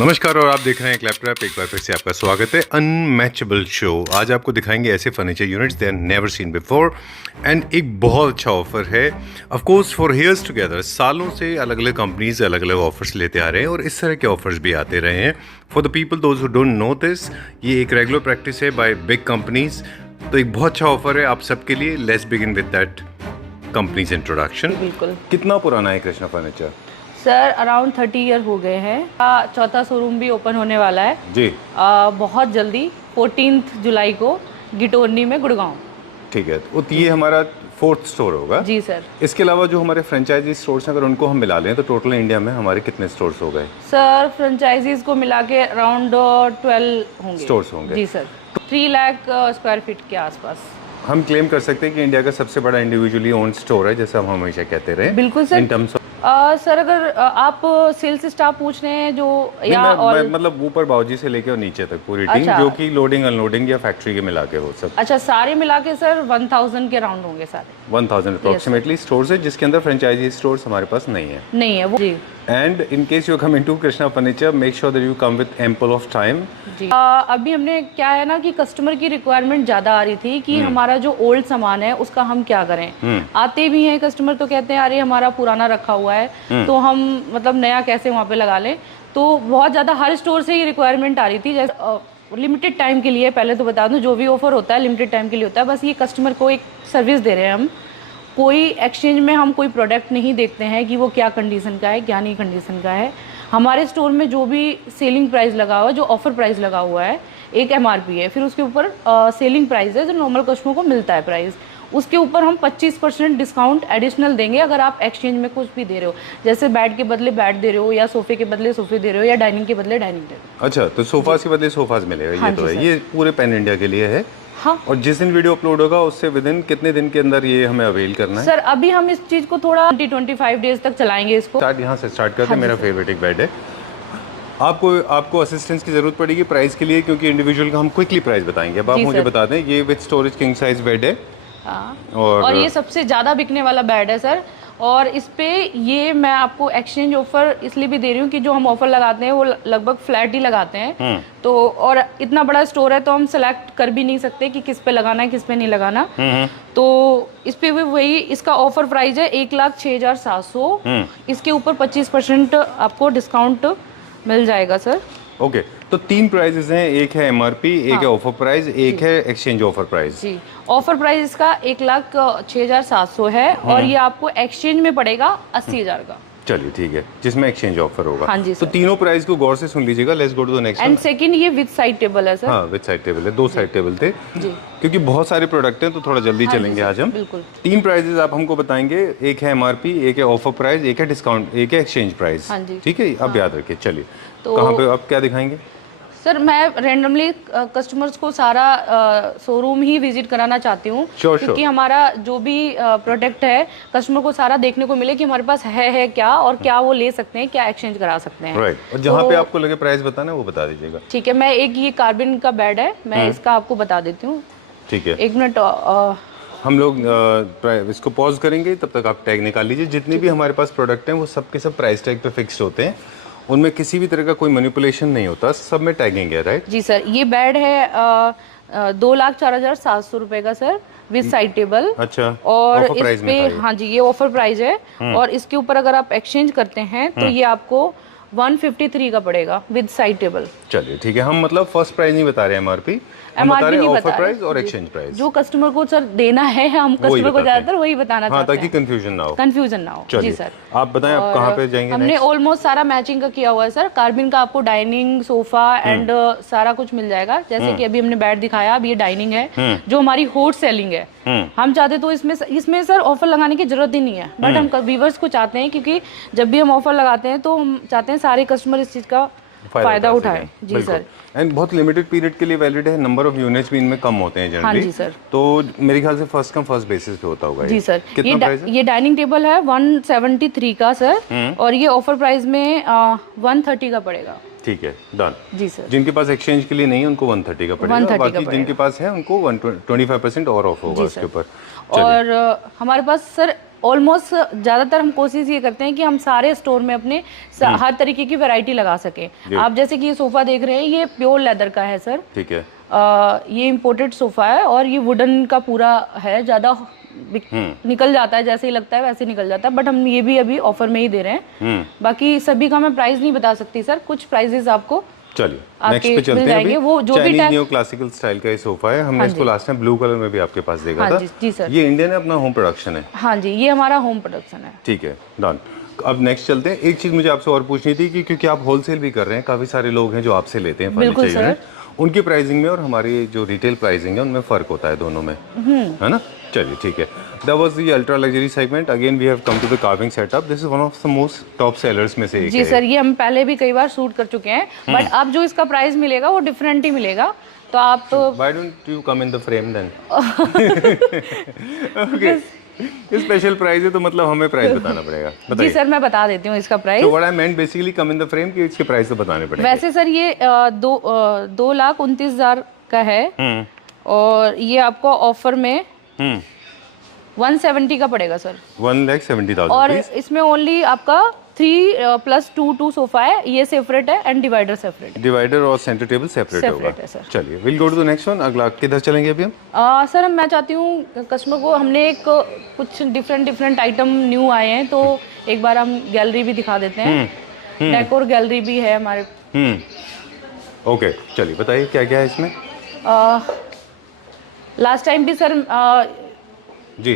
नमस्कार और आप देख रहे हैं क्लैपट्रैप। एक बार फिर से आपका स्वागत है अनमैचेबल शो। आज आपको दिखाएंगे ऐसे furniture units they are never seen before and एक बहुत अच्छा ऑफर है। Of course for years together, सालों से अलग अलग कंपनीज अलग अलग ऑफर्स लेते आ रहे हैं और इस तरह के ऑफर्स भी आते रहे हैं। For the people those who don't know this, ये एक रेगुलर प्रैक्टिस है बाय बिग कंपनीज। तो एक बहुत अच्छा ऑफर है आप सबके लिए। Let's begin with that companies introduction. बिल्कुल कितना पुराना है Krishna furniture? Sir, around 30 year हो गए हैं। चौथा शोरूम भी ओपन होने वाला है जी। बहुत जल्दी 14 जुलाई को गिटोरनी में, गुड़गांव। ठीक है, तो ये हमारा 4th स्टोर होगा। जी सर। इसके अलावा जो हमारे फ्रेंचाइजी स्टोर्स हैं, अगर उनको हम मिला लें तो टोटल इंडिया में हमारे कितने स्टोर्स हो गए? सर, फ्रेंचाइजीज को मिला के अराउंड 12 होंगे। स्टोर्स होंगे जी सर। 3 लाख स्क्वायर फीट के आसपास हम क्लेम कर सकते हैं कि इंडिया का सबसे बड़ा इंडिविजुअली ओन्ड स्टोर है, जैसे हम हमेशा कहते रहे। बिल्कुल सर। इन टर्म्स सर, अगर आप सेल्स स्टाफ पूछ रहे हैं जो या मैं मतलब ऊपर बावजी से लेके और नीचे तक पूरी टीम, अच्छा। जो कि लोडिंग अनलोडिंग या फैक्ट्री के मिला के हो सब। अच्छा, सारे मिला के सर 1000 के राउंड होंगे सारे। 1000 अप्रोक्सीमेटली स्टोर्स है, जिसके अंदर फ्रेंचाइजी स्टोर्स हमारे पास नहीं है। नहीं है वो। जी। And in case you come into Krishna furniture, make sure that you come with ample of time. जी। अभी हमने क्या है ना कि कस्टमर की रिक्वायरमेंट ज़्यादा आ रही थी कि हमारा जो ओल्ड सामान है उसका हम क्या करें। आते भी हैं कस्टमर तो कहते हैं अरे हमारा पुराना रखा हुआ है तो हम मतलब नया कैसे वहाँ पे लगा लें। तो बहुत ज़्यादा हर स्टोर से ये रिक्वायरमेंट आ रही थी। जैसे लिमिटेड टाइम के लिए, पहले तो बता दूं, जो भी ऑफर होता है लिमिटेड टाइम के लिए होता है। बस ये कस्टमर को एक सर्विस दे रहे हैं हम। कोई एक्सचेंज में हम कोई प्रोडक्ट नहीं देखते हैं कि वो क्या कंडीशन का है, क्या नहीं कंडीशन का है। हमारे स्टोर में जो भी सेलिंग प्राइस लगा हुआ है, जो ऑफर प्राइस लगा हुआ है, एक एमआरपी है, फिर उसके ऊपर सेलिंग प्राइस है जो नॉर्मल कस्टमर को मिलता है प्राइस, उसके ऊपर हम 25% डिस्काउंट एडिशनल देंगे अगर आप एक्सचेंज में कुछ भी दे रहे हो। जैसे बेड के बदले बेड दे रहे हो, या सोफे के बदले सोफे दे रहे हो, या डाइनिंग के बदले डाइनिंग दे रहे हो। अच्छा, तो सोफास के बदले सोफास मिलेगा। हाँ ये तो जी है, सर। ये पूरे पैन इंडिया के लिए है। हाँ। और जिस दिन वीडियो अपलोड होगा उससे विद इन कितने दिन के अंदर ये हमें अवेल करना है? सर, अभी हम इस चीज़ को थोड़ा 25 डेज तक चलाएंगे इसको। स्टार्ट यहाँ से स्टार्ट करते हैं। हाँ मेरा जी फेवरेट एक बेड है। आपको असिस्टेंस की जरूरत पड़ेगी प्राइस के लिए, क्योंकि इंडिविजुअल का हम क्विकली प्राइस बताएंगे। अब आप जी मुझे सर। बता दें, ये with storage king size bed है। हाँ। और और ये सबसे ज़्यादा बिकने वाला बेड है सर। और इस पे ये मैं आपको एक्सचेंज ऑफर इसलिए भी दे रही हूँ कि जो हम ऑफर लगाते हैं वो लगभग फ्लैट ही लगाते हैं। तो और इतना बड़ा स्टोर है तो हम सेलेक्ट कर भी नहीं सकते कि किस पे लगाना है, किस पे नहीं लगाना। तो इस पे भी वही इसका ऑफर प्राइस है 1,06,700। इसके ऊपर 25% आपको डिस्काउंट मिल जाएगा सर। ओके, तो 3 प्राइजेस हैं। एक है एमआरपी, एक है ऑफर प्राइस, एक है एक्सचेंज ऑफर प्राइस। जी। ऑफर प्राइस इसका 1,06,700 है और ये आपको एक्सचेंज में पड़ेगा 80,000 का। चलिए ठीक है, जिसमें एक्सचेंज ऑफर होगा। हाँ जी तो सर। तीनों प्राइस को गौर से सुन लीजिएगा। Let's go to the next and second, ये विद साइड टेबल है सर। हाँ, विद साइड टेबल है। 2 साइड टेबल थे जी। क्योंकि बहुत सारे प्रोडक्ट हैं तो थोड़ा जल्दी हाँ जी चलेंगे सर, आज हम। बिल्कुल। 3 प्राइजेस आप हमको बताएंगे। एक है एमआरपी, एक है ऑफर प्राइस, एक है डिस्काउंट, एक है एक्सचेंज प्राइस। हाँ जी। ठीक है, अब याद रखिए। चलिए, तो कहाँ पे आप क्या दिखाएंगे? सर, मैं रैंडमली कस्टमर्स को सारा शोरूम ही विजिट कराना चाहती हूँ। Sure, क्योंकि हमारा जो भी प्रोडक्ट है कस्टमर को सारा देखने को मिले कि हमारे पास है क्या, और क्या वो ले सकते हैं, क्या एक्सचेंज करा सकते हैं। राइट। और जहाँ पे आपको लगे प्राइस बताना है वो बता दीजिएगा। ठीक है, मैं एक ये कार्बिन का बेड है, मैं इसका आपको बता देती हूँ। ठीक है, 1 मिनट। हम लोग इसको पॉज करेंगे, तब तक आप टैग निकाल लीजिए। जितने भी हमारे पास प्रोडक्ट हैं वो सब के सब प्राइस टैग पे फिक्स्ड होते हैं, उनमें किसी भी तरह का कोई मैनिपुलेशन नहीं होता, सब में टैगिंग है। राइट जी सर। ये बेड है 2,04,700 रुपए का सर, विद साइड टेबल। अच्छा, और ऑफर प्राइस इस में पे था ये। हाँ जी, ये ऑफर प्राइस है। और इसके ऊपर अगर आप एक्सचेंज करते हैं तो ये आपको 153 का पड़ेगा विद साइड टेबल। चलिए ठीक है, हम मतलब फर्स्ट प्राइस नहीं बता रहे एमआरपी, हम बता रहे हैं ऑफर प्राइस और एक्सचेंज प्राइस। जो कस्टमर को सर देना है, हम कस्टमर को ज्यादातर वही बताना हाँ, चाहते ताकि हैं, कंफ्यूजन ना हो। कंफ्यूजन ना हो। जी चलिए, सर। आप बताएं आप कहाँ पे जाएंगे हमने next? ऑलमोस्ट सारा मैचिंग का किया हुआ है सर। कार्बिन का आपको डाइनिंग, सोफा एंड सारा कुछ मिल जाएगा। जैसे कि अभी हमने बेड दिखाया, अब ये डाइनिंग है जो हमारी हॉट सेलिंग है। हम चाहते तो इसमें सर ऑफर लगाने की जरूरत ही नहीं है, बट हम व्यूअर्स को चाहते हैं, क्योंकि जब भी हम ऑफर लगाते हैं तो हम चाहते हैं सारे कस्टमर इस चीज का फायदा उठाएं। जी सर। एंड बहुत लिमिटेड पीरियड के लिए वैलिड है। नंबर ऑफ यूनिट्स भी इनमें कम होते हैं जनरली। हाँ जी सर। तो मेरे ख्याल से फर्स्ट कम फर्स्ट बेसिस पे होता होगा। जी सर। कितना प्राइस है? ये डाइनिंग टेबल है 173 का सर, और ये ऑफर प्राइस में 130 का पड़ेगा। ठीक है, डन। जी सर। जिनके पास एक्सचेंज के लिए नहीं है उनको 130 का पड़ेगा, 130 का बाकी पड़ेगा। जिनके पास है उनको 25% और ऑफ होगा जी उसके सर। ऊपर। और हमारे पास सर ऑलमोस्ट ज़्यादातर हम कोशिश ये करते हैं कि हम सारे स्टोर में अपने हर तरीके की वैरायटी लगा सकें। आप जैसे कि ये सोफ़ा देख रहे हैं, ये प्योर लेदर का है सर। ठीक है। ये इम्पोर्टेड सोफ़ा है और ये वुडन का पूरा है। ज़्यादा निकल जाता है, जैसे ही लगता है वैसे निकल जाता है, बट हम ये भी अभी ऑफर में ही दे रहे हैं। बाकी सभी का मैं प्राइस नहीं बता सकती सर, कुछ प्राइजेस आपको चलिए नेक्स्ट पे चलते हैं। अभी वो जो भी न्यू क्लासिकल स्टाइल का ये सोफा है। हमने इसको लास्ट टाइम ब्लू कलर में भी आपके पास देखा था। जी सर। ये इंडियन है, अपना होम प्रोडक्शन है। हाँ जी, ये हमारा होम प्रोडक्शन है। ठीक है, डन। अब नेक्स्ट चलते हैं। एक चीज मुझे आपसे और पूछनी थी कि क्योंकि आप होलसेल भी कर रहे हैं, काफी सारे लोग हैं जो आपसे लेते हैं फर्नीचर यूनिट, उनकी प्राइसिंग में और हमारी जो रिटेल प्राइसिंग है उनमें फर्क होता है दोनों में, है ना। चलिए ठीक है। That was the ultra luxury segment. Again, we have come to the carving setup. This is one of the most top sellers में से एक जी सर, ये हम पहले भी कई बार शूट कर चुके हैं, बट अब जो इसका प्राइस मिलेगा वो डिफरेंट ही मिलेगा। तो आप Why don't you come in the frame then? Okay. Special price है तो मतलब हमें प्राइस बताना पड़ेगा। जी सर, मैं बता देती हूँ इसका price. So what I meant basically come in the frame कि इसके प्राइस तो बताने पड़ेंगे। वैसे सर ये 2,29,000 का है और ये आपको ऑफर में 170 का पड़ेगा सर। 1,70,000 और इसमें ओनली आपका 3+2 सोफा है, ये सेपरेट है एंड डिवाइडर सेपरेट। डिवाइडर और सेंटर टेबल सेपरेट होगा। है सर। चलिए will go to the next one. अगला किधर चलेंगे अभी हम? सर मैं चाहती हूँ कस्टमर को, हमने एक कुछ डिफरेंट आइटम न्यू आए हैं, तो एक बार हम गैलरी भी दिखा देते हैं। डेकोर गैलरी भी है हमारे। ओके, चलिए बताइए क्या क्या है इसमें। लास्ट टाइम भी सर जी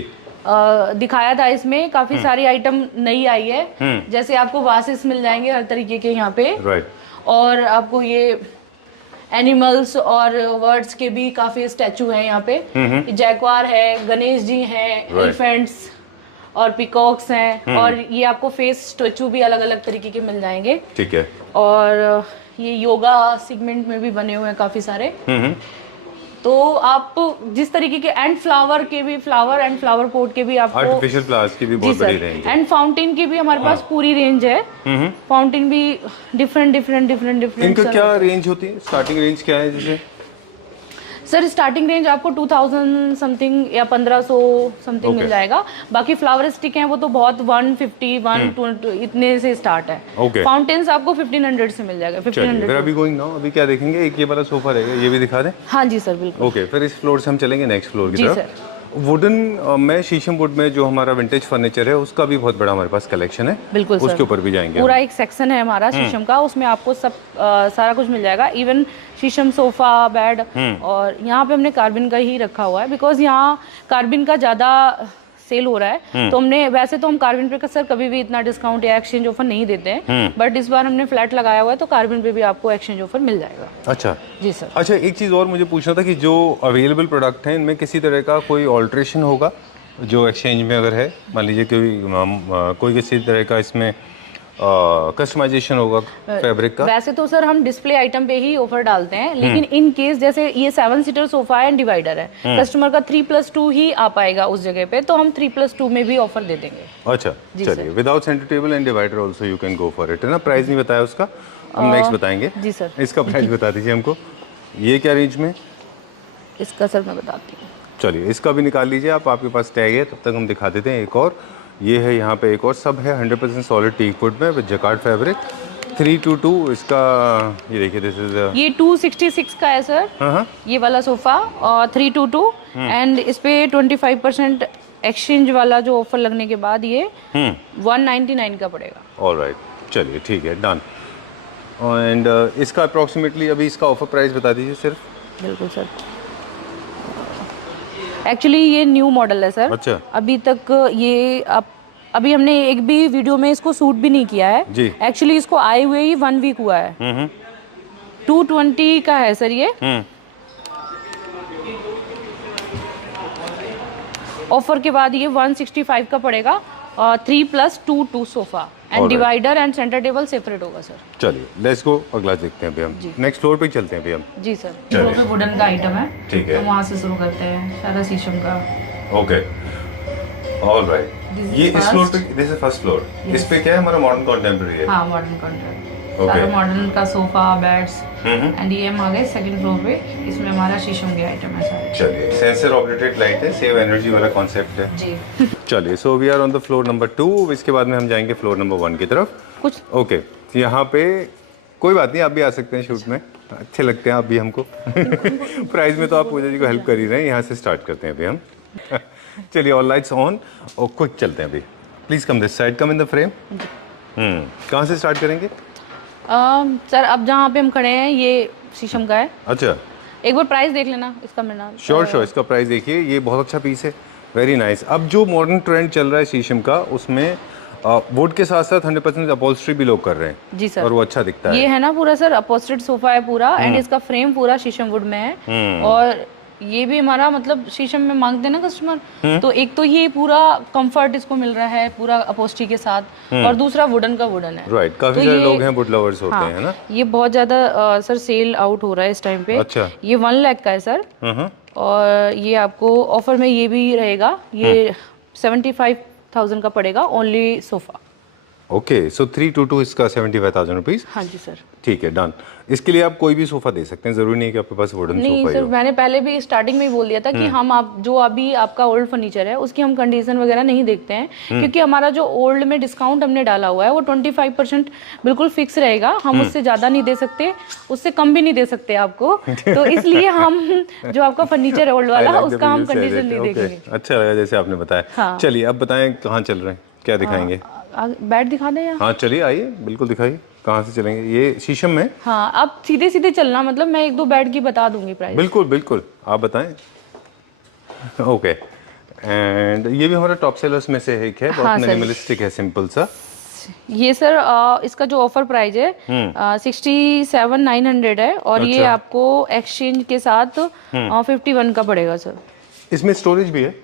दिखाया था, इसमें काफी सारी आइटम नई आई है। जैसे आपको वासेस मिल जाएंगे हर तरीके के यहाँ पे, राइट। और आपको ये एनिमल्स और बर्ड्स के भी काफी स्टैचू हैं यहाँ पे। जैक्वार है, गणेश जी हैं, एलिफेंट्स और पिकॉक्स हैं, और ये आपको फेस स्टैचू भी अलग अलग तरीके के मिल जाएंगे। ठीक है। और ये योगा सेगमेंट में भी बने हुए हैं काफी सारे। तो आप जिस तरीके के एंड फ्लावर के भी, फ्लावर एंड फ्लावर पोट के भी आपको, आर्टिफिशियल फ्लावर्स की भी बहुत बड़ी रेंज है, एंड फाउंटेन की भी हमारे पास पूरी रेंज है। फाउंटेन भी डिफरेंट इनका क्या रेंज होती है? स्टार्टिंग रेंज क्या है जैसे? सर स्टार्टिंग रेंज आपको 2000 समथिंग या 1500 समथिंग मिल जाएगा। बाकी फ्लावर स्टिक हैं वो तो बहुत 150 120 इतने से स्टार्ट है। फाउंटेन्स आपको 1500 से मिल जाएगा। 1500। फिर अभी गोइंग नाउ, अभी क्या देखेंगे? एक ये वाला सोफा रहेगा, ये भी दिखा दें। हाँ जी सर, बिल्कुल। ओके, फिर इस फ्लोर से हम चलेंगे नेक्स्ट फ्लोर की जी तरफ। सर। वुडन में, शीशम वुड में जो हमारा विंटेज फर्नीचर है उसका भी बहुत बड़ा हमारे पास कलेक्शन है। बिल्कुल सर, उसके ऊपर भी जाएंगे। पूरा एक सेक्शन है हमारा शीशम का, उसमें आपको सब सारा कुछ मिल जाएगा। इवन शीशम सोफा, बेड, और यहाँ पे हमने कार्बिन का ही रखा हुआ है बिकॉज यहाँ कार्बिन का ज़्यादा सेल हो रहा है। तो हमने, वैसे तो हम कार्बिन पे सर कभी भी इतना डिस्काउंट या एक्सचेंज ऑफर नहीं देते हैं, बट इस बार हमने फ्लैट लगाया हुआ है तो कार्बिन पे भी आपको एक्सचेंज ऑफर मिल जाएगा। अच्छा जी सर। अच्छा, एक चीज़ और मुझे पूछना था कि जो अवेलेबल प्रोडक्ट हैं इनमें किसी तरह का कोई ऑल्ट्रेशन होगा जो एक्सचेंज में अगर है? मान लीजिए कोई किसी तरह का इसमें कस्टमाइजेशन होगा फैब्रिक का? वैसे तो सर हम डिस्प्ले आइटम पे ही ऑफर डालते हैं, लेकिन इन केस जैसे ये 7 सीटर सोफा एंड डिवाइडर है, कस्टमर का 3+2 ही आ पाएगा उस जगह पे, तो हम 3+2 में भी ऑफर दे देंगे। अच्छा चलिए, without centre table and divider also you can go for it, है ना। प्राइस नहीं बताया उसका, हम नेक्स्ट बताएंगे। जी सर। इसका प्राइस बता दीजिए हमको, ये क्या रेंज में? इसका सर मैं बताती हूँ। चलिए इसका भी निकाल लीजिए आप, आपके पास टैग है, तब तक हम दिखा देते हैं। एक और ये है, यहाँ पे एक और सब है 100% सॉलिड टीक वुड में विद जैकार्ड फैब्रिक। 322 इसका, ये देखिए दिस इज ये 266 का है सर। हाँ, ये वाला सोफा, और 322 एंड इस पे 25% एक्सचेंज वाला जो ऑफर लगने के बाद ये 199 का पड़ेगा। ऑलराइट, चलिए ठीक है, डन। एंड इसका अप्रॉक्सीमेटली अभी इसका ऑफर प्राइस बता दीजिए सिर्फ। बिल्कुल सर, एक्चुअली ये न्यू मॉडल है सर। अच्छा। अभी तक ये अभी हमने एक भी वीडियो में इसको शूट भी नहीं किया है जी। एक्चुअली इसको आए हुए ही 1 वीक हुआ है। 220 का है सर ये। ऑफर के बाद ये 165 का पड़ेगा, 3+2 sofa and divider and centre table separate होगा सर। चलिए लेट्स गो, अगला देखते हैं अभी हम। नेक्स्ट फ्लोर पे चलते हैं अभी हम। जी सर। फ्लोर पे वुडन का आइटम है, ठीक है, तो वहाँ से शुरू करते हैं। सारा शीशम का। Okay, alright. ये इस फ्लोर पे, दिस इज फर्स्ट फ्लोर। इस पे क्या है हमारा? मॉडर्न कंटेम्परेरी है। हाँ, मॉडर्न कंटेम्परेरी। सारा मॉडर्न का सोफा बेड्स एंड ये हम आ गए सेकंड फ्लोर पे। इसमें हमारा शीशम के आइटम है सारे। चलिए, सेंसर ऑपरेटेड लाइट है, सेव एनर्जी वाला कॉन्सेप्ट है जी। चलिए, so we are on the floor number 2। इसके बाद में हम जाएंगे फ्लोर नंबर 1 की तरफ। कुछ ओके, यहाँ पे कोई बात नहीं, आप भी आ सकते हैं शूट में, अच्छे लगते हैं आप भी हमको प्राइस में तो आप पूजा जी को हेल्प कर ही रहे हैं। यहाँ से स्टार्ट करते हैं अभी हम चलिए, ऑल लाइट्स ऑन और क्विक चलते हैं अभी। Please come this side, come in the frame. कहाँ से स्टार्ट करेंगे? सर अब जहाँ पे हम खड़े हैं ये शीशम का है। अच्छा, एक बार प्राइस देख लेना इसका मेरा। श्योर, इसका प्राइस देखिए, ये बहुत अच्छा पीस है, वेरी नाइस। अब जो मॉडर्न ट्रेंड चल रहा है शीशम का, उसमें वुड के साथ साथ 100% अपॉल्स्ट्री भी लोग कर रहे हैं जी सर, और वो अच्छा दिखता है। ये है ना पूरा सर अपॉल्स्ट्रीड सोफा है पूरा एंड इसका फ्रेम पूरा शीशम वुड में है। और ये भी हमारा मतलब शीशम में मांगते हैं ना कस्टमर, तो एक तो ये पूरा कंफर्ट इसको मिल रहा है पूरा अपॉल्स्ट्री के साथ, और दूसरा वुडन का वुडन है। राइट, काफी सारे लोग हैं वुड लवर्स होते हैं ना। ये बहुत ज्यादा सर सेल आउट हो रहा है इस टाइम पे। अच्छा, ये 1 लाख का है सर। और ये आपको ऑफर में ये भी रहेगा, ये 75,000 का पड़ेगा ओनली सोफा। ओके, सो 322 इसका 75,000 रुपीज। हाँ जी सर, ठीक है, डन। इसके लिए आप कोई भी सोफा दे सकते हैं, जरूरी नहीं कि आपके पास वुडन नहीं सोफा ही सर, हो। मैंने पहले भी स्टार्टिंग में ही बोल दिया था कि हम आप जो अभी आपका ओल्ड फर्नीचर है उसकी हम कंडीशन वगैरह नहीं देखते हैं, क्योंकि हमारा जो ओल्ड में डिस्काउंट हमने डाला हुआ है वो 25% बिल्कुल फिक्स रहेगा। हम उससे ज़्यादा नहीं दे सकते, उससे कम भी नहीं दे सकते आपको। तो इसलिए हम जो आपका फर्नीचर है ओल्ड वाला उसका हम कंडीशन नहीं देखेंगे। अच्छा लगा जैसे आपने बताया। हाँ। चलिए, अब बताएं कहाँ चल रहे हैं, क्या दिखाएंगे? बेड दिखा दें या? हाँ चलिए, आइए, बिल्कुल दिखाइए, कहाँ से चलेंगे? ये शीशम में? हाँ, आप सीधे सीधे चलना, मतलब मैं 1-2 बेड की बता दूंगी प्राइस। बिल्कुल, आप बताएं। ओके, एंड ये भी हमारा टॉप सेलर्स में से एक है, बहुत मिनिमलिस्टिक है, सिंपल सा। ये सर इसका जो ऑफर प्राइस है 67,900 है, और ये आपको एक्सचेंज के साथ 51 का पड़ेगा सर। इसमें स्टोरेज भी है?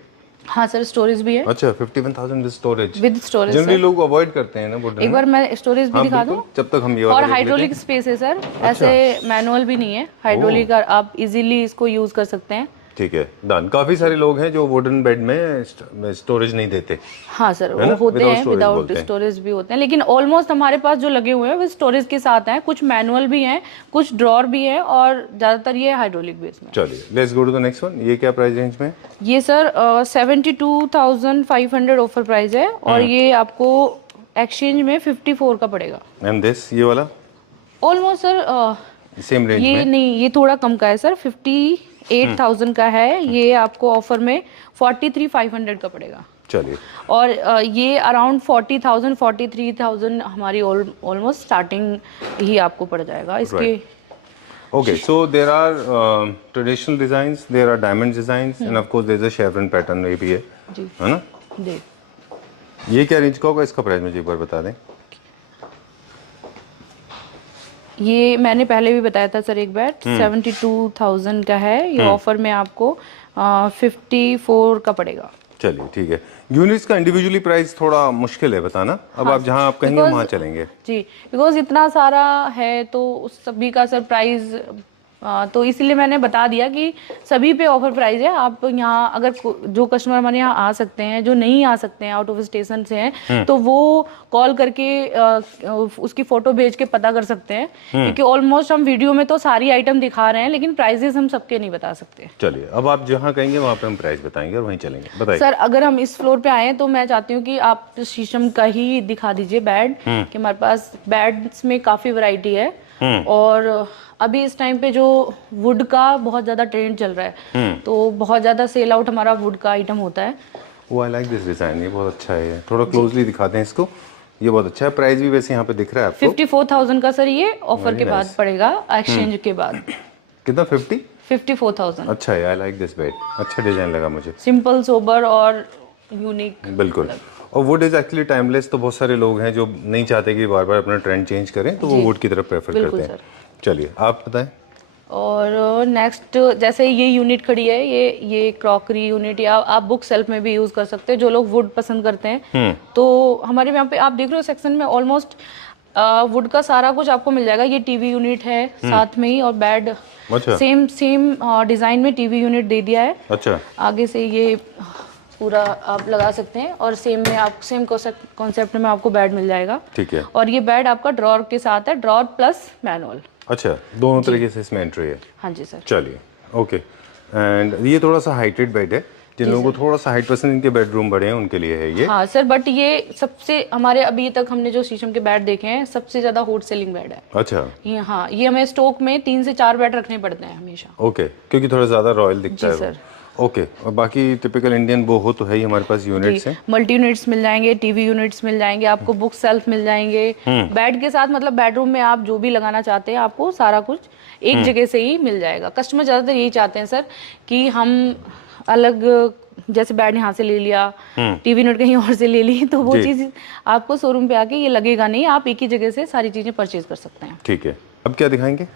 हाँ सर, स्टोरेज भी है। अच्छा, 51,000 with storage. With storage generally लोग अवॉइड करते हैं ना वुडन। एक बार मैं स्टोरेज भी दिखा दूं? जब तक हम ये और हाइड्रोलिक स्पेस है सर, ऐसे मैनुअल भी नहीं है, हाइड्रोलिक, आप इजीली इसको यूज कर सकते हैं। ठीक है, डन। काफी सारे लोग हैं जो वुडन बेड में स्टोरेज नहीं देते। हाँ सर, वो होते हैं, विदाउट स्टोरेज भी होते हैं, लेकिन ऑलमोस्ट हमारे पास जो लगे हुए हैं वो स्टोरेज के साथ हैं। कुछ मैनुअल भी हैं, कुछ ड्रॉर भी है, और ज्यादातर ये हाइड्रोलिक बेस में। चलिए, let's go to the next one. ये क्या प्राइस रेंज में? ये सर 72,500 ऑफर प्राइस है, और ये आपको एक्सचेंज में 54 का पड़ेगा। एंड दिस, ये वाला ऑलमोस्ट सर सेम रेंज ये में? नहीं, ये थोड़ा कम का है सर, 58,000 का है। ये आपको ऑफर में 43,500 का पड़ेगा। चलिए, और ये अराउंड 40,000 43,000 हमारी ऑलमोस्ट स्टार्टिंग ही आपको पड़ जाएगा इसके। Okay, so there are traditional designs, there are diamond designs, and of course there is a chevron pattern ये भी है, जी, है ना? जी। ये क्या रेंज का होगा? इसका प्राइस मुझे एक बार बता दें। ये मैंने पहले भी बताया था सर, एक बेड 72,000 का है। ये ऑफर में आपको 54 का पड़ेगा। चलिए, ठीक है। यूनिट्स का इंडिविजुअली प्राइस थोड़ा मुश्किल है बताना। अब आप जहाँ आप कहेंगे वहाँ चलेंगे जी, बिकॉज इतना सारा है तो उस सभी का सर प्राइस, तो इसीलिए मैंने बता दिया कि सभी पे ऑफर प्राइस है। आप यहाँ अगर जो कस्टमर हमारे यहाँ आ सकते हैं, जो नहीं आ सकते हैं, आउट ऑफ स्टेशन से हैं, तो वो कॉल करके उसकी फोटो भेज के पता कर सकते हैं, क्योंकि ऑलमोस्ट हम वीडियो में तो सारी आइटम दिखा रहे हैं, लेकिन प्राइजेस हम सबके नहीं बता सकते। चलिए, अब आप जहाँ कहेंगे वहाँ पे हम प्राइस बताएंगे और वहीं चलेंगे। बताइए सर, अगर हम इस फ्लोर पे आए तो मैं चाहती हूँ कि आप शीशम का ही दिखा दीजिए बेड, कि हमारे पास बेड्स में काफी वैरायटी है, और अभी इस टाइम पे जो वुड का बहुत ज्यादा ट्रेंड चल रहा है, तो बहुत ज्यादा सेल आउट हमारा वुड का आइटम होता है। वो आई लाइक दिस डिजाइन, ये बहुत अच्छा है। थोड़ा क्लोजली दिखाते हैं इसको, ये बहुत अच्छा है। प्राइस भी वैसे यहाँ पे दिख रहा है आपको 54,000 का सर, ये ऑफर के बाद पड़ेगा, एक्सचेंज के बाद। कितना? 54,000। अच्छा है, आई लाइक दिस बेड, अच्छा डिजाइन लगा मुझे, सिंपल, सोबर और यूनिक। बिल्कुल। और वुड इज एक्चुअली टाइमलेस, तो बहुत सारे लोग हैं जो नहीं चाहते कि बार बार अपना ट्रेंड चेंज करें, तो वो वुड की तरफ प्रेफर करते हैं। चलिए, आप बताएं। और नेक्स्ट, जैसे ये यूनिट खड़ी है, ये क्रॉकरी यूनिट, या आप बुक सेल्फ में भी यूज कर सकते हैं। जो लोग वुड पसंद करते हैं, तो हमारे यहाँ पे आप देख रहे हो सेक्शन में ऑलमोस्ट वुड का सारा कुछ आपको मिल जाएगा। ये टीवी यूनिट है साथ में ही, और बेड सेम डिजाइन में टीवी यूनिट दे दिया है। अच्छा, आगे से ये पूरा आप लगा सकते हैं और सेम में आप सेम कॉन्सेप्ट में आपको बेड मिल जाएगा। ठीक है। और ये बेड आपका ड्रॉर के साथ है, ड्रॉर प्लस मैनुअल। अच्छा, दोनों तरीके से इसमें एंट्री है। हाँ जी सर। चलिए, ओके। एंड ये थोड़ा सा हाइटेड बेड है, जिन लोगों को थोड़ा सा हाइट पसंद, इनके बेडरूम बड़े हैं उनके लिए है ये। हाँ सर, बट ये सबसे हमारे अभी तक हमने जो शीशम के बेड देखे हैं सबसे ज्यादा हॉट सेलिंग बेड है। अच्छा। ये हाँ, ये हमें स्टॉक में 3 से 4 बेड रखने पड़ते हैं हमेशा। ओके, क्योंकि थोड़ा ज़्यादा रॉयल दिखता जी है सर। वो। ओके, और बाकी टिपिकल इंडियन बोहो तो है ही हमारे पास यूनिट्स हैं। मल्टी यूनिट्स मिल जाएंगे, टीवी यूनिट्स मिल जाएंगे, आपको बुक सेल्फ मिल जाएंगे। बेड के साथ मतलब बेडरूम में आप जो भी लगाना चाहते हैं आपको सारा कुछ एक जगह से ही मिल जाएगा। कस्टमर ज़्यादातर यही चाहते हैं सर कि हम अलग, जैसे बेड यहाँ से ले लिया, टीवी यूनिट कहीं और से ले ली, तो वो चीज़ आपको शोरूम पे आके ये लगेगा नहीं, आप एक ही जगह से सारी चीज़ें परचेज कर सकते हैं। ठीक है, अब क्या दिखाएंगे?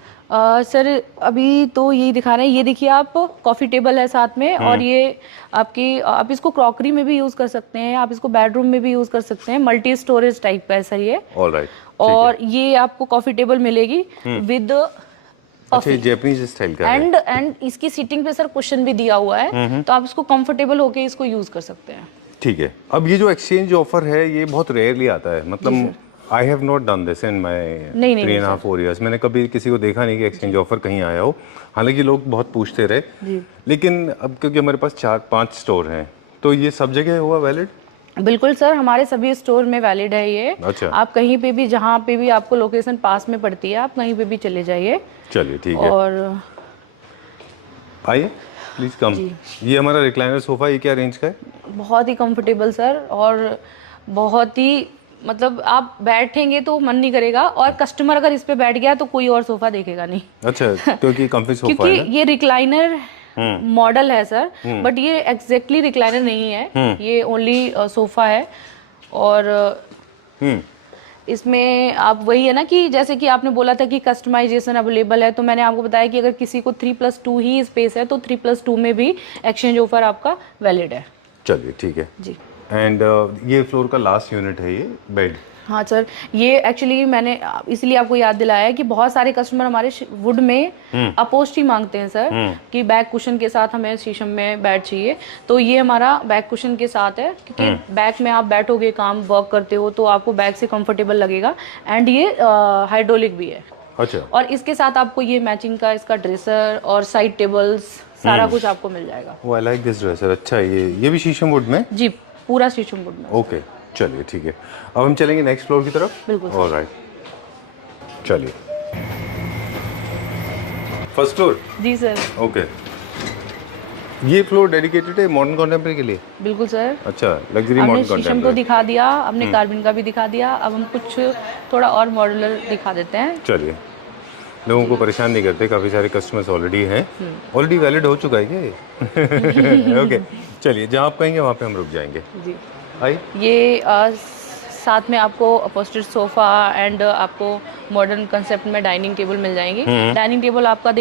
सर अभी तो यही दिखा रहे हैं। ये देखिए आप, कॉफ़ी टेबल है साथ में, और ये आपकी, आप इसको क्रॉकरी में भी यूज़ कर सकते हैं, आप इसको बेडरूम में भी यूज़ कर सकते हैं। मल्टी स्टोरेज टाइप का है सर ये। ऑलराइट। और ये आपको कॉफ़ी टेबल मिलेगी विद अच्छा, जैपनीज स्टाइल का है। एंड इसकी सीटिंग पे सर कुशन भी दिया हुआ है, तो आप इसको कंफर्टेबल होके इसको यूज़ कर सकते हैं। ठीक है। अब ये जो एक्सचेंज ऑफर है ये बहुत रेयरली आता है, मतलब I have not done this in my 3.5-4 years। मैंने कभी किसी को देखा नहीं कि एक्सचेंज ऑफर कहीं आया हो, हालांकि लोग बहुत पूछते रहे, लेकिन अब क्योंकि हमारे पास 4-5 स्टोर हैं तो ये सब जगह हुआ वैलिड? बिल्कुल सर, हमारे सभी स्टोर में वैलिड है ये। अच्छा। आप कहीं पे भी, जहाँ पे भी आपको लोकेशन पास में पड़ती है, आप कहीं पे भी चले जाइए। चलिए ठीक है, और आइए प्लीज कम। ये हमारा रिक्लाइनर सोफा, ये क्या रेंज का है? बहुत ही कंफर्टेबल सर, और बहुत ही मतलब आप बैठेंगे तो मन नहीं करेगा, और कस्टमर अगर इस पे बैठ गया तो कोई और सोफा देखेगा नहीं। अच्छा, क्योंकि कंफी सोफा है ना? क्योंकि ये रिक्लाइनर मॉडल है सर, बट ये एग्जैक्टली रिक्लाइनर नहीं है, ये ओनली सोफा है। और इसमें आप वही है ना कि जैसे कि आपने बोला था कि कस्टमाइजेशन अवेलेबल है, तो मैंने आपको बताया कि अगर किसी को 3+2 ही स्पेस है तो 3+2 में भी एक्सचेंज ऑफर आपका वैलिड है। चलिए ठीक है जी। एंड ये फ्लोर का लास्ट यूनिट है ये बेड? हाँ सर, ये एक्चुअली मैंने इसलिए आपको याद दिलाया है कि बहुत सारे कस्टमर हमारे वुड में अपोस्ट्री मांगते हैं सर, कि बैक कुशन के साथ हमें शीशम में बेड चाहिए, तो ये हमारा बैक कुशन के साथ है, क्योंकि बैक में आप बैठोगे, काम वर्क करते हो, तो आपको बैक से कंफर्टेबल लगेगा। एंड ये हाइड्रोलिक भी है। अच्छा। और इसके साथ आपको ये मैचिंग का इसका ड्रेसर और साइड टेबल्स सारा कुछ आपको मिल जाएगा। वो आई लाइक दिस ड्रेसर। अच्छा, ये भी शीशम वुड में? जी, पूरा शीशम वुड में। ओके, चलिए ठीक है। अब हम चलेंगे नेक्स्ट फ्लोर की तरफ। बिल्कुल। ऑलराइट, चलिए। First floor? जी सर। ओके, ये फ्लोर डेडिकेटेड है मॉडर्न कॉन्टेम्परेरी के लिए? बिल्कुल सर। अच्छा, लग्जरी हमने मॉडर्न शीशम तो कॉन्टेम्परेरी दिखा दिया, हमने कार्बिन का भी दिखा दिया, अब हम कुछ थोड़ा और मॉड्यूलर दिखा देते हैं। चलिए, लोगों को परेशान नहीं करते, काफ़ी सारे कस्टमर्स ऑलरेडी हैं। ऑलरेडी वैलिड हो चुका है क्या ये? ओके, चलिए, जहाँ आप कहेंगे वहाँ पे हम रुक जाएंगे। जी आइए। ये साथ में आपको अपॉस्टेड सोफा एंड आपको मॉडर्न कंसेप्ट में डाइनिंग टेबल मिल जाएंगी। डाइनिंग टेबल आपका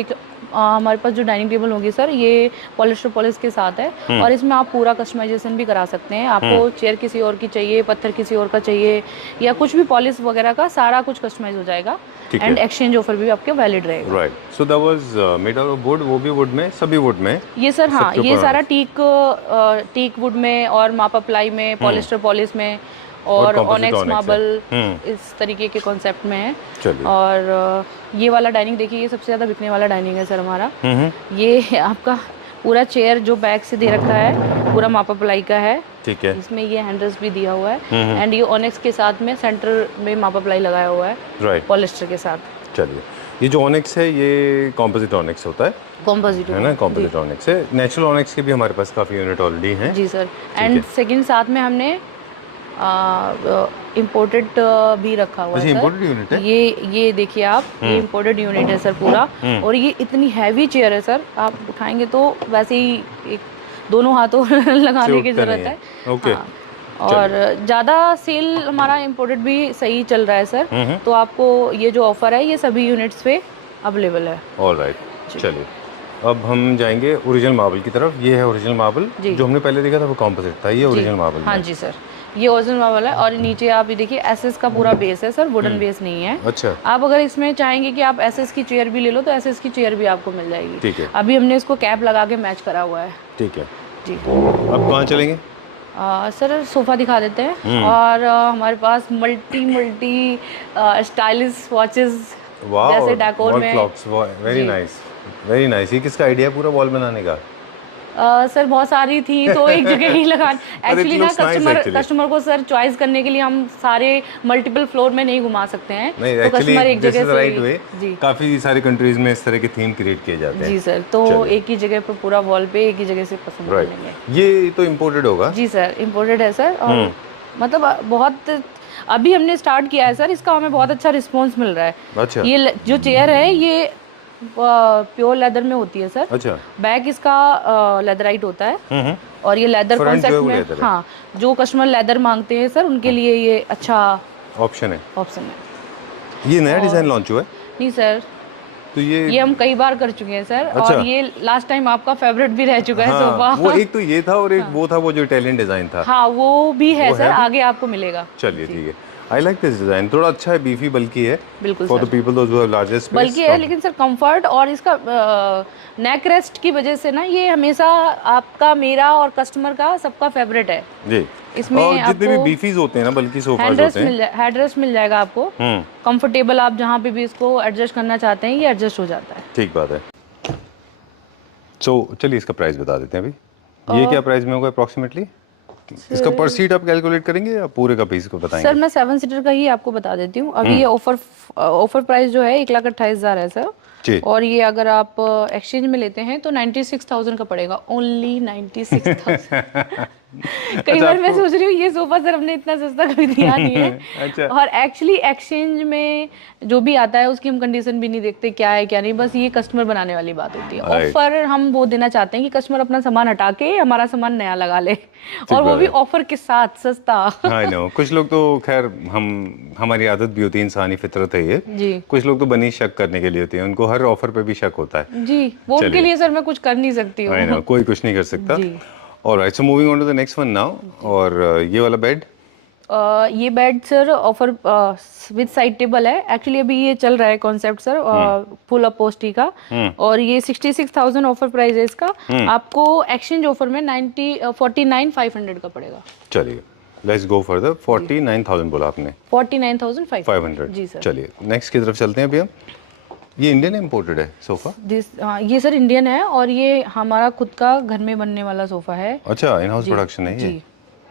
हमारे पास जो डाइनिंग टेबल होगी सर, ये पॉलिस्टर पॉलिश के साथ है, और इसमें आप पूरा कस्टमाइजेशन भी करा सकते हैं। आपको चेयर किसी और की चाहिए, पत्थर किसी और का चाहिए, या कुछ भी पॉलिश वगैरह का सारा कुछ कस्टमाइज हो जाएगा। एंड एक्सचेंज ऑफर भी आपके वैलिड रहेगा। Right, so that was made out of would, वो भी वुड में, सभी वुड में ये सर। हाँ, ये सारा टीक वुड में और मापा प्लाई में, पॉलिस्टर पॉलिश में, और ऑनेक्स मार्बल, इस तरीके के कॉन्सेप्ट में है। और ये वाला डाइनिंग देखिए, ये सबसे ज्यादा बिकने वाला डाइनिंग है सर हमारा। ये आपका पूरा चेयर जो बैक से दे रखा है, पूरा मापा प्लाई का है। ठीक है। इसमें ये हैंडल्स भी दिया हुआ है, एंड ये ऑनेक्स के साथ में सेंटर में मापा प्लाई लगाया हुआ है, राइट, पॉलिस्टर के साथ। चलिए, ये जो ऑनेक्स है ये कॉम्पोजिट ऑनेक्स होता है? कॉम्पोजिट है ना, कॉम्पोजिट ऑनेक्स है। नेचुरल ऑनेक्स के भी हमारे पास काफ़ी यूनिट ऑलरेडी हैं। जी सर। एंड सेकंड साथ में हमने इम्पोर्टेड भी रखा हुआ है। इम्पोर्टेड यूनिट है ये देखिए आप, ये इम्पोर्टेड यूनिट है सर पूरा। और ये इतनी हैवी चेयर है सर, आप उठाएंगे तो वैसे ही एक दोनों हाथों लगाने की जरूरत है। ओके। हाँ। और ज़्यादा सेल हमारा इम्पोर्टेड भी सही चल रहा है सर, तो आपको ये जो ऑफर है ये सभी यूनिट्स पे अवेलेबल है। ऑलराइट, चलिए, अब हम जाएंगे ओरिजिनल मार्बल की तरफ। ये है ओरिजिनल मार्बल, जो हमने पहले देखा था वो कॉम्पोजिट था, ये ओरिजिनल मार्बल। हाँ जी सर, ये ओरिजिनल मार्बल है। और नीचे आप ये देखिए, एसएस का पूरा बेस है सर, वुडन बेस नहीं है। अच्छा। आप अगर इसमें चाहेंगे कि आप एसएस की चेयर भी ले लो तो एसएस की चेयर भी आपको मिल जाएगी। ठीक है। अभी हमने इसको कैप लगा के मैच करा हुआ है। ठीक है जी। अब कहाँ चलेंगे? सर सोफ़ा दिखा देते हैं और हमारे पास मल्टी स्टाइलिश वॉचेस जैसे डेकोर वॉल में। क्लॉक्स, वेरी जी। Nice, very nice. ये किसका आइडिया है पूरा वॉल बनाने का? सर बहुत सारी थी तो एक जगह ही लगा। But it एक्चुअली ना looks nice actually. कस्टमर को सर चॉइस करने के लिए हम सारे मल्टीपल फ्लोर में नहीं घुमा सकते हैं, नहीं, तो एक्चुअली कस्टमर एक दिस जगह इज से राइट वे। जी काफी सारी कंट्रीज में इस तरह के थीम क्रिएट किए जाते हैं। जी सर, तो चलिए। एक ही जगह पर पूरा वॉल पे एक ही जगह से पसंद कर लेंगे। राइट, ये तो इम्पोर्टेड होगा। जी सर, इम्पोर्टेड है सर, और मतलब बहुत अभी हमने स्टार्ट किया है सर, इसका हमें बहुत अच्छा रिस्पॉन्स मिल रहा है। अच्छा जो चेयर है ये प्योर लेदर में होती है सर। अच्छा। बैक इसका लेदराइट होता है और ये लेदर Front कॉन्सेप्ट जो है वो में, leather है। हाँ, जो कस्टमर लेदर मांगते हैं सर उनके लिए ये अच्छा ऑप्शन है। ऑप्शन है। ये नया डिजाइन लॉन्च हुआ है? नहीं सर, तो ये हम कई बार कर चुके हैं सर। अच्छा। और ये लास्ट टाइम आपका फेवरेट भी रह चुका है हाँ, सोफा। वो एक तो ये था और एक वो था वो जो इटालियन डिजाइन था। हाँ वो भी है वो सर, है भी? आगे आपको मिलेगा। चलिए ठीक है। आई लाइक दिस डिजाइन, थोड़ा अच्छा है, बीफी बल्कि है। बिल्कुल for sir. The people those who have larger space. बल्कि है, लेकिन सर कंफर्ट और इसका नेक रेस्ट की वजह से ना ये हमेशा आपका, मेरा और कस्टमर का सबका फेवरेट है। जी। इसमें और जितने भी आपको बीफीज होते हैं ना, बल्कि सोफाज होते हैं, हेड रेस्ट मिल जाएगा आपको। कंफर्टेबल, आप जहाँ पे भी इसको एडजस्ट करना चाहते हैं ये एडजस्ट हो जाता है। ठीक बात है। सो चलिए इसका प्राइस बता देते हैं अभी। ये क्या प्राइस में होगा अप्रोक्सीमेटली? इसका पर सीट आप कैलकुलेट करेंगे या पूरे का पीस को बताएंगे? सर मैं 7 सीटर का ही आपको बता देती हूँ। अभी ये ऑफर प्राइस जो है 1,28,000 है सर। जी। और ये अगर आप एक्सचेंज में लेते हैं तो 96,000 का पड़ेगा, ओनली 96,000। कई बार मैं सोच रही हूँ ये सोफा सर हमने इतना सस्ता कभी दिया नहीं है। अच्छा। और एक्चुअली एक्सचेंज में जो भी आता है उसकी हम कंडीशन भी नहीं देखते क्या है क्या नहीं, बस ये कस्टमर बनाने वाली बात होती है। Right. ऑफर हम वो देना चाहते हैं कि कस्टमर अपना सामान हटा के हमारा सामान नया लगा ले, और वो भी ऑफर के साथ सस्ता। हाँ नो, कुछ लोग तो खैर हमारी आदत भी होती है, इंसानी फितरत है ये। जी कुछ लोग तो बनी शक करने के लिए होते हैं, उनको हर ऑफर पे भी शक होता है। जी, वो उनके लिए सर मैं कुछ कर नहीं सकती हूँ। आई नो, कोई कुछ नहीं कर सकता। जी। Alright, so moving on to the next one now. और ये वाला बेड? ये bed sir offer with side table है। एक्चुअली अभी ये चल रहा है कॉन्सेप्ट सर, फुल अपोस्टी का, और ये 66,000 ऑफर प्राइस है इसका। आपको एक्सचेंज ऑफर में 49,500 का पड़ेगा। चलिए लेट्स गो फॉर द 49,000 बोला आपने? 49,500 जी सर। चलिए नेक्स्ट की तरफ चलते हैं अभी हम। ये इंडियन इम्पोर्टेड है सोफा? ये सर इंडियन है और ये हमारा खुद का घर में बनने वाला सोफा है। अच्छा, इन हाउस प्रोडक्शन है ये?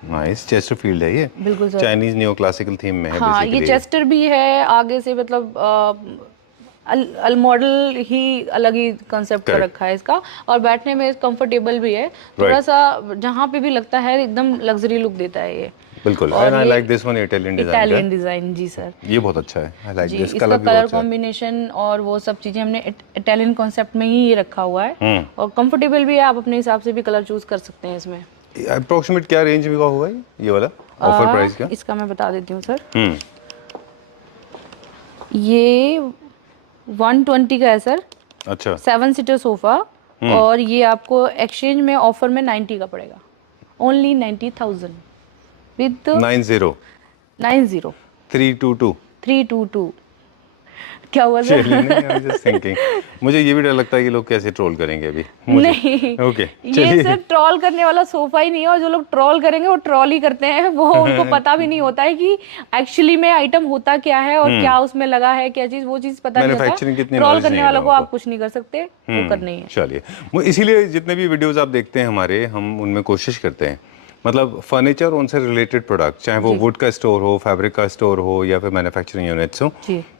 नाइस। चेस्टरफील्ड है ये? बिल्कुल sir. Chinese neo classical theme में है। हाँ, ये चेस्टर भी है आगे से, मतलब अल मॉडल ही अलग ही कंसेप्ट कर रखा है इसका, और बैठने में कंफर्टेबल भी है थोड़ा सा, जहाँ पे भी लगता है एकदम लग्जरी लुक देता है ये। बिल्कुल। And I like this one, Italian design. जी सर, ये बहुत अच्छा है। आई लाइक दिस इसका कलर कॉम्बिनेशन और वो सब चीजें हमने इटालियन कॉन्सेप्ट में ही ये रखा हुआ है, और कंफर्टेबल भी है, आप अपने हिसाब से भी कलर चूज कर सकते हैं इसमें। अप्रोक्सीमेट क्या रेंज में होगा ये वाला ऑफर प्राइस का? इसका मैं बता देती हूँ सर। ये 120 का है सर। अच्छा। 7 सीटर सोफा, और ये आपको एक्सचेंज में ऑफर में 90 का पड़ेगा, ओनली 90,000 विद 90 322 322। क्या हुआ सर? just thinking. मुझे ये भी डर लगता है कि लोग कैसे ट्रोल करेंगे अभी नहीं, ओके ये सर ट्रोल करने वाला सोफा ही नहीं है, और जो लोग ट्रोल करेंगे वो ट्रोल ही करते हैं, वो उनको पता भी नहीं होता है कि एक्चुअली में आइटम होता क्या है और क्या उसमें लगा है, क्या चीज, वो चीज पता नहीं होता। ट्रोल करने वालों को आप कुछ नहीं कर सकते, वो करना ही है। चलिए, इसीलिए जितने भी वीडियोस आप देखते हैं हमारे, हम उनमें कोशिश करते हैं, मतलब फर्नीचर उनसे रिलेटेड प्रोडक्ट, चाहे वो वुड का स्टोर हो, फैब्रिक का स्टोर हो, या फिर मैन्युफैक्चरिंग यूनिट्स हो,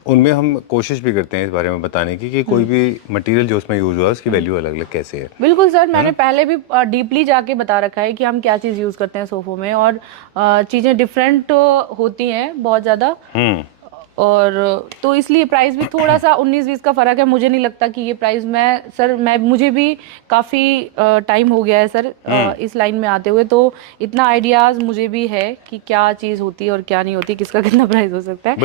उनमें हम कोशिश भी करते हैं इस बारे में बताने की कि कोई भी मटेरियल जो उसमें यूज हुआ है उसकी वैल्यू अलग अलग कैसे है। बिल्कुल सर, मैंने पहले भी डीपली जाके बता रखा है कि हम क्या चीज़ यूज़ करते हैं सोफों में, और चीज़ें डिफरेंट होती हैं बहुत ज़्यादा, और तो इसलिए प्राइस भी थोड़ा सा 19-20 का फ़र्क है। मुझे नहीं लगता कि ये प्राइस, मुझे भी काफ़ी टाइम हो गया है सर इस लाइन में आते हुए, तो इतना आइडियाज़ मुझे भी है कि क्या चीज़ होती है और क्या नहीं होती, किसका कितना प्राइस हो सकता है।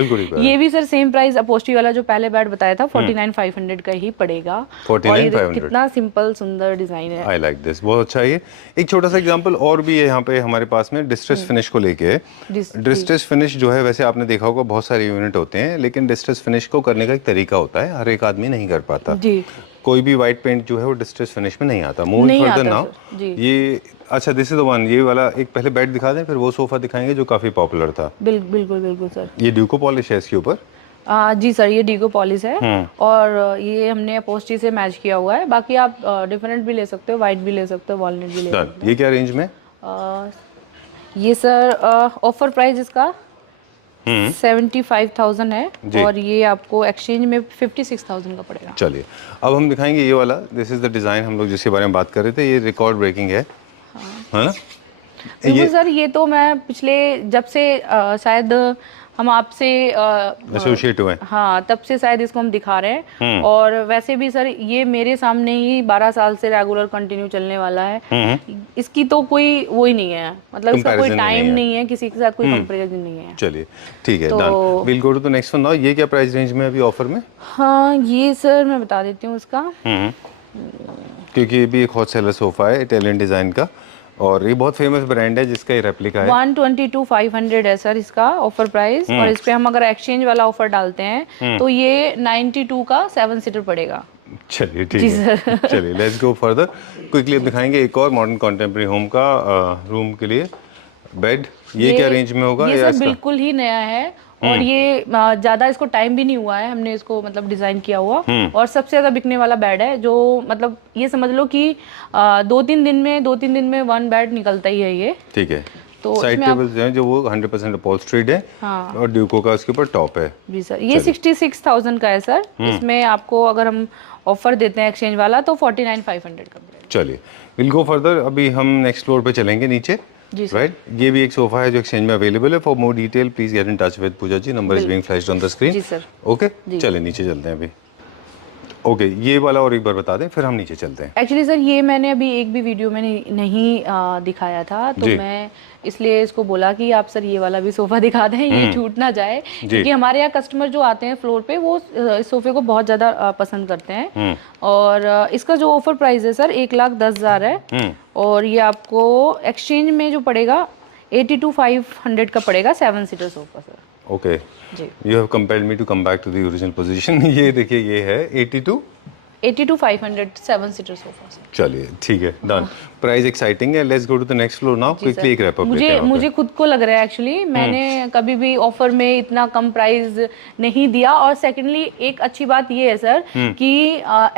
ये भी सर सेम प्राइस अपोस्ट्री वाला जो पहले बेड बताया था 49,500 का ही पड़ेगा। 49,500 कितना सिंपल सुंदर डिज़ाइन है। आई लाइक दिस, बहुत अच्छा है ये। एक छोटा सा एग्जांपल और भी है यहाँ पे हमारे पास में, डिस्ट्रेस फिनिश को लेके। डिस्ट्रेस फिनिश जो है, वैसे आपने देखा होगा बहुत सारे यूनिट होते हैं, लेकिन डिस्ट्रेस फिनिश को करने का एक तरीका होता है, हर एक आदमी नहीं कर पाता। जी। कोई भी वाइट पेंट जो है वो डिस्ट्रेस फिनिश में नहीं आता। मूव नहीं फर्दर आता नाउ। सर, जी। ये अच्छा, दिस इज द वन, ये वाला एक पहले बेड दिखा दें, फिर वो सोफा दिखाएंगे जो काफी पॉपुलर था। बिल्कुल बिल्कुल सर। ये ड्यूको पॉलिश है इसके ऊपर। जी सर, ये डीगो पॉलिश है और ये हमने अपोस्टी से मैच किया हुआ है। बाकी आप डिफरेंट भी ले सकते हो, वाइट भी ले सकते हो, वॉलनट भी ले सकते ये क्या रेंज में? हो। ये सर ऑफर प्राइस इसका 75,000 है और ये आपको एक्सचेंज में 56,000 का पड़ेगा। चलिए अब हम दिखाएंगे ये वाला। दिस इज द डिज़ाइन, हम लोग जिसके बारे में बात कर रहे थे। ये रिकॉर्ड ब्रेकिंग है, है ना? बिल्कुल सर, ये तो मैं पिछले जब से शायद हम आपसे एसोसिएट हुए, हाँ, तब से शायद इसको हम दिखा रहे हैं। और वैसे भी सर ये मेरे सामने ही 12 साल से रेगुलर कंटिन्यू चलने वाला है। इसकी तो कोई वो ही नहीं है, मतलब इसका कोई टाइम नहीं है, किसी के साथ कोई कंपैरिजन नहीं है। चलिए ठीक है, done. Will go to the next one now. ये क्या प्राइस रेंज में अभी ऑफर में? हाँ, ये सर मैं बता देती हूँ इसका। क्योंकि ये भी एक हॉट सेलर सोफा है इटालियन डिजाइन का, और ये बहुत फेमस ब्रांड है जिसका ये रेप्लिका है। 122,500 है सर इसका ऑफर प्राइस। और इस पे हम अगर एक्सचेंज वाला ऑफर डालते हैं तो ये 92 का 7 सीटर पड़ेगा। चलिए ठीक है, चलिए लेट्स गो फर्दर। क्विकली अब दिखाएंगे एक और मॉडर्न कॉन्टेम्परेरी होम का रूम के लिए बेड। ये क्या रेंज में होगा? ये सर बिल्कुल ही नया है और ये ज़्यादा इसको टाइम भी नहीं हुआ है, हमने इसको मतलब डिज़ाइन किया हुआ। और सबसे ज़्यादा बिकने वाला बेड है, जो मतलब ये समझ लो कि 2-3 दिन में 1 बेड निकलता ही है ये। ठीक है। तो साइड टेबल्स हैं जो वो 100% अपहोल्स्ट्रीड है। हाँ। और ड्यूको का उसके ऊपर टॉप है। जी सर, ये 66,000 का है सर। इसमें आपको अगर हम ऑफर देते हैं एक्सचेंज वाला तो 49,500 का पड़ेगा। चलिए विल गो फर्दर। अभी हम नेक्स्ट फ्लोर पे चलेंगे नीचे। जी सर। राइट, ये भी एक सोफा है जो एक्सचेंज में अवेलेबल है। For more detail please get in touch with Puja ji, number is being flashed on the screen. जी सर। ओके, चलिए नीचे चलते हैं अभी। ओके, ये वाला और एक बार बता दें फिर हम नीचे चलते हैं। एक्चुअली सर ये मैंने अभी एक भी वीडियो में नहीं दिखाया था, तो मैं इसलिए इसको बोला कि आप सर ये वाला भी सोफा दिखा दें, ये छूट ना जाए। क्योंकि हमारे यहाँ कस्टमर जो आते हैं फ्लोर पे वो इस सोफे को बहुत ज़्यादा पसंद करते हैं। और इसका जो ऑफर प्राइस है सर 1,10,000 है। और ये आपको एक्सचेंज में जो पड़ेगा 82,500 का पड़ेगा 7 seater sofa sir. Okay, you have compelled me to come back to the original position. ये देखिए, ये है 82,500 7 सीटर सोफा सर। चलिए ठीक है, डन। प्राइस एक्साइटिंग है। Let's go to the next floor now. Quickly एक रैप अप लेते हैं। मुझे खुद को लग रहा है एक्चुअली मैंने कभी भी ऑफर में इतना कम प्राइस नहीं दिया। और सेकंडली एक अच्छी बात ये है सर कि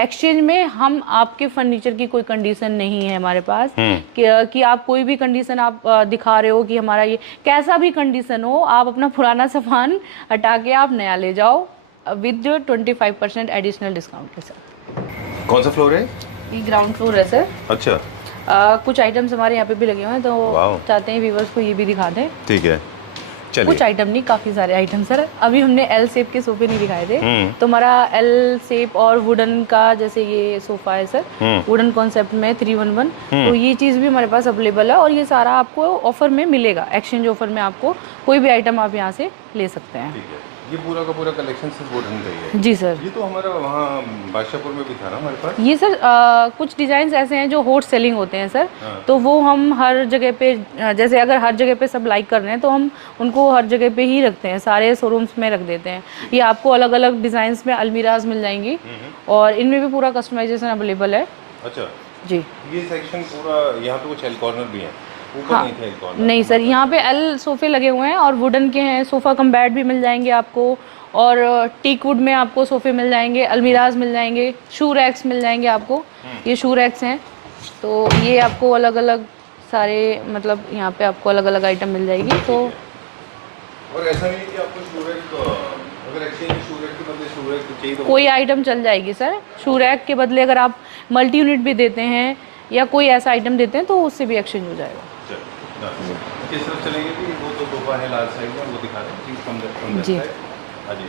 एक्सचेंज में हम आपके फर्नीचर की कोई कंडीशन नहीं है हमारे पास कि आप कोई भी कंडीशन आप दिखा रहे हो कि हमारा ये कैसा भी कंडीशन हो, आप अपना पुराना सामान हटा के आप नया ले जाओ विद 25% एडिशनल डिस्काउंट के साथ। कौन सा फ्लोर है? ये ग्राउंड फ्लोर है सर। अच्छा। कुछ आइटम्स हमारे यहाँ पे भी लगे हुए हैं, तो चाहते हैं व्यूअर्स को ये भी दिखा दें। ठीक है, चलिए। कुछ आइटम नहीं, काफी सारे आइटम सर। अभी हमने एल शेप के सोफे नहीं दिखाए थे, तो हमारा एल शेप और वुडन का जैसे ये सोफा है सर, वुडन कॉन्सेप्ट में 311, तो ये चीज़ भी हमारे पास अवेलेबल है। और ये सारा आपको ऑफर में मिलेगा, एक्सचेंज ऑफर में आपको कोई भी आइटम आप यहाँ से ले सकते हैं। ये पूरा का पूरा कलेक्शन सिर्फ वुडन का ही है? जी सर। ये तो हमारा वहाँ बादशाहपुर में भी था ना हमारे पास। ये सर कुछ डिज़ाइंस ऐसे हैं जो हॉट सेलिंग होते हैं सर। तो वो हम हर जगह पे, जैसे अगर हर जगह पे सब लाइक कर रहे हैं तो हम उनको हर जगह पे ही रखते हैं, सारे शोरूम्स में रख देते हैं। ये आपको अलग अलग डिज़ाइंस में अलमीराज मिल जाएंगी और इनमें भी पूरा कस्टमाइजेशन अवेलेबल है। अच्छा जी। ये सेक्शन पूरा, यहाँ पे कुछ एल कॉर्नर भी है? हाँ, नहीं सर, यहाँ पे एल सोफे लगे हुए हैं और वुडन के हैं। सोफ़ा कम बेड भी मिल जाएंगे आपको, और टीक वुड में आपको सोफ़े मिल जाएंगे, अलमीराज मिल जाएंगे, शू रैक्स मिल जाएंगे आपको। ये शू रैक्स हैं, तो ये आपको अलग अलग सारे, मतलब यहाँ पे आपको अलग अलग आइटम मिल जाएगी। तो और ऐसा नहीं कि आपको शू रैक, अगर एक्सचेंज शू रैक के बदले शू रैक चाहिए तो कोई आइटम चल जाएगी सर। शू रैक के बदले अगर आप मल्टी यूनिट भी देते हैं या कोई ऐसा आइटम देते हैं तो उससे भी एक्सचेंज हो जाएगा। किस तरफ चलेंगे कि वो तो सोफा है लाल साइड में, वो दिखा दें प्लीज फ्रॉम दैट जी। हां जी।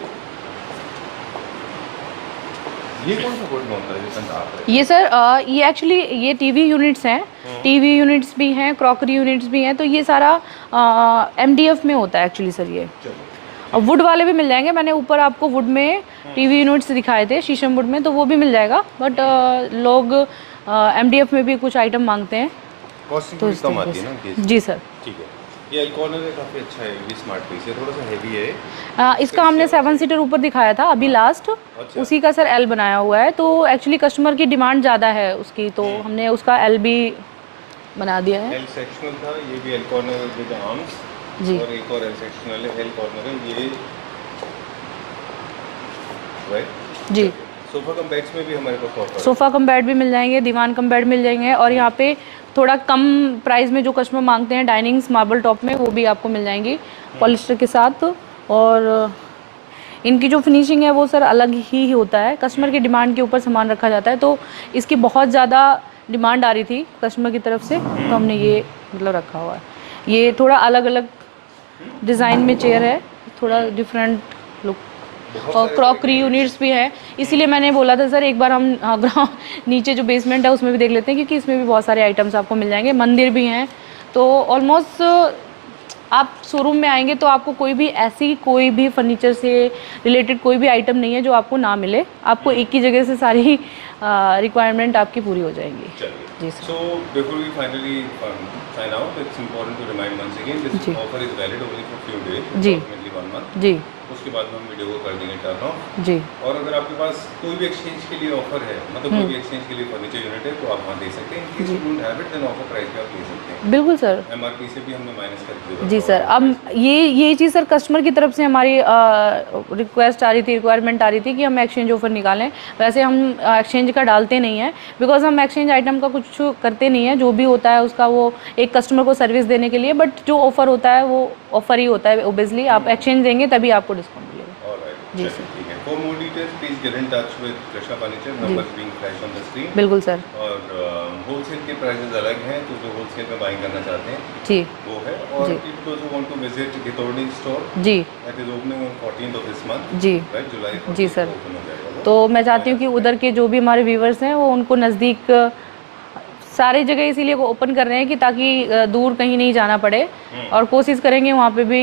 ये कौन सा वुड में होता है जो आप रहे हैं? ये सर ये एक्चुअली ये टीवी यूनिट्स हैं, टीवी यूनिट्स भी हैं, क्रॉकरी यूनिट्स भी हैं। तो ये सारा एमडीएफ में होता है एक्चुअली सर ये। और वुड वाले भी मिल जाएंगे, मैंने ऊपर आपको वुड में टीवी यूनिट्स दिखाए थे शीशम वुड में, तो वो भी मिल जाएगा। बट लोग एमडीएफ में भी कुछ आइटम मांगते हैं कॉस्टिंग थोड़ी कम आती है ना? जी सर। ठीक है, ये एल कॉर्नर है, काफ़ी अच्छा है, ये भी स्मार्ट पीस है, थोड़ा सा हैवी है। इसका हमने 7 सीटर ऊपर दिखाया था अभी लास्ट, अच्छा। उसी का सर एल बनाया हुआ है। तो एक्चुअली कस्टमर की डिमांड ज़्यादा है उसकी, तो हमने उसका एल भी बना दिया है। एल सेक्शनल था, ये भी एल कॉर्नर विद आर्म्स, जी और एक और एल सेक्शनल है, एल कॉर्नर है ये, राइट। जी। सोफा कम बेड्स में भी हमारे पास ऑफर है। सोफ़ा कम बेड भी मिल जाएंगे, दीवान कम बेड मिल जाएंगे, और यहाँ पे थोड़ा कम प्राइस में जो कस्टमर मांगते हैं डाइनिंग्स मार्बल टॉप में, वो भी आपको मिल जाएंगी पॉलिस्टर के साथ। और इनकी जो फिनिशिंग है वो सर अलग ही होता है, कस्टमर की डिमांड के ऊपर सामान रखा जाता है। तो इसकी बहुत ज़्यादा डिमांड आ रही थी कस्टमर की तरफ से, तो हमने ये मतलब रखा हुआ है। ये थोड़ा अलग अलग डिज़ाइन में चेयर है, थोड़ा डिफरेंट लुक, और क्रॉकरी यूनिट्स भी है। इसीलिए मैंने बोला था सर एक बार हम ग्राउंड नीचे जो बेसमेंट है उसमें भी देख लेते हैं, क्योंकि इसमें भी बहुत सारे आइटम्स आपको मिल जाएंगे, मंदिर भी हैं। तो ऑलमोस्ट आप शोरूम में आएंगे तो आपको कोई भी ऐसी कोई भी फर्नीचर से रिलेटेड कोई भी आइटम नहीं है जो आपको ना मिले, आपको एक ही जगह से सारी रिक्वायरमेंट आपकी पूरी हो जाएंगी। जी sir. So before we finally sign out, it's important to remind once again this जी। offer is valid only for few days, जी। approximately 1 month. जी उसके बाद में हम वीडियो को कर देंगे टर्न ऑफ। जी और अगर आपके पास कोई भी एक्सचेंज के लिए ऑफर है, मतलब कोई भी एक्सचेंज के लिए फर्नीचर यूनिट है, तो आप वहाँ दे सकते हैं। In case you don't have it, then offer price पे आप ले सकते हैं। बिल्कुल सर। एमआरपी से भी हमने माइनस करके दिया। जी सर। अब ये चीज़ सर कस्टमर की तरफ से हमारी रिक्वेस्ट आ रही थी, रिक्वायरमेंट आ रही थी कि हम एक्सचेंज ऑफर निकालें। वैसे हम एक्सचेंज का डालते नहीं हैं, बिकॉज हम एक्सचेंज आइटम का कुछ करते नहीं है। जो भी होता है उसका वो एक कस्टमर को सर्विस देने के लिए, बट जो ऑफर होता है वो ऑफर ही होता है ओबियसली। आप एक्सचेंज देंगे तभी आपको डिस्काउंट मिलेगा। जी सर। ठीक है। For more details, please get in touch with Krishna Furniture, numbers being flashed on the screen. बिल्कुल सर। और होलसेल के प्राइसेस अलग हैं, तो जो होलसेल में बाइंग करना चाहते हैं जी वो है। और जी। people who want to visit Ghitorni store, जी that is opening on 14th of this month, जी right? जुलाई 14th जी सर। को open हो जाएगा वो। तो मैं चाहती हूँ कि उधर के जो भी हमारे व्यूवर्स हैं वो उनको नज़दीक सारी जगह इसीलिए वो ओपन कर रहे हैं कि ताकि दूर कहीं नहीं जाना पड़े, और कोशिश करेंगे वहाँ पे भी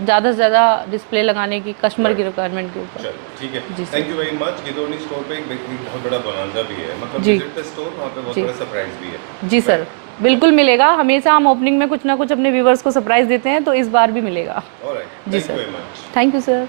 ज़्यादा से ज़्यादा डिस्प्ले लगाने की कस्टमर की रिक्वायरमेंट के ऊपर। चलो ठीक है, जी sir. Thank you very much. गिदोनी स्टोर पे एक बहुत बड़ा बोनांजा भी है, मतलब जी। विजिट द स्टोर, वहाँ पे बहुत जी। बड़ा सरप्राइज भी है। जी सर, बिल्कुल मिलेगा। हमेशा हम ओपनिंग में कुछ ना कुछ अपने व्यूवर्स को सरप्राइज देते हैं, तो इस बार भी मिलेगा। ऑलराइट, जी thank you sir. Very much. Thank you sir.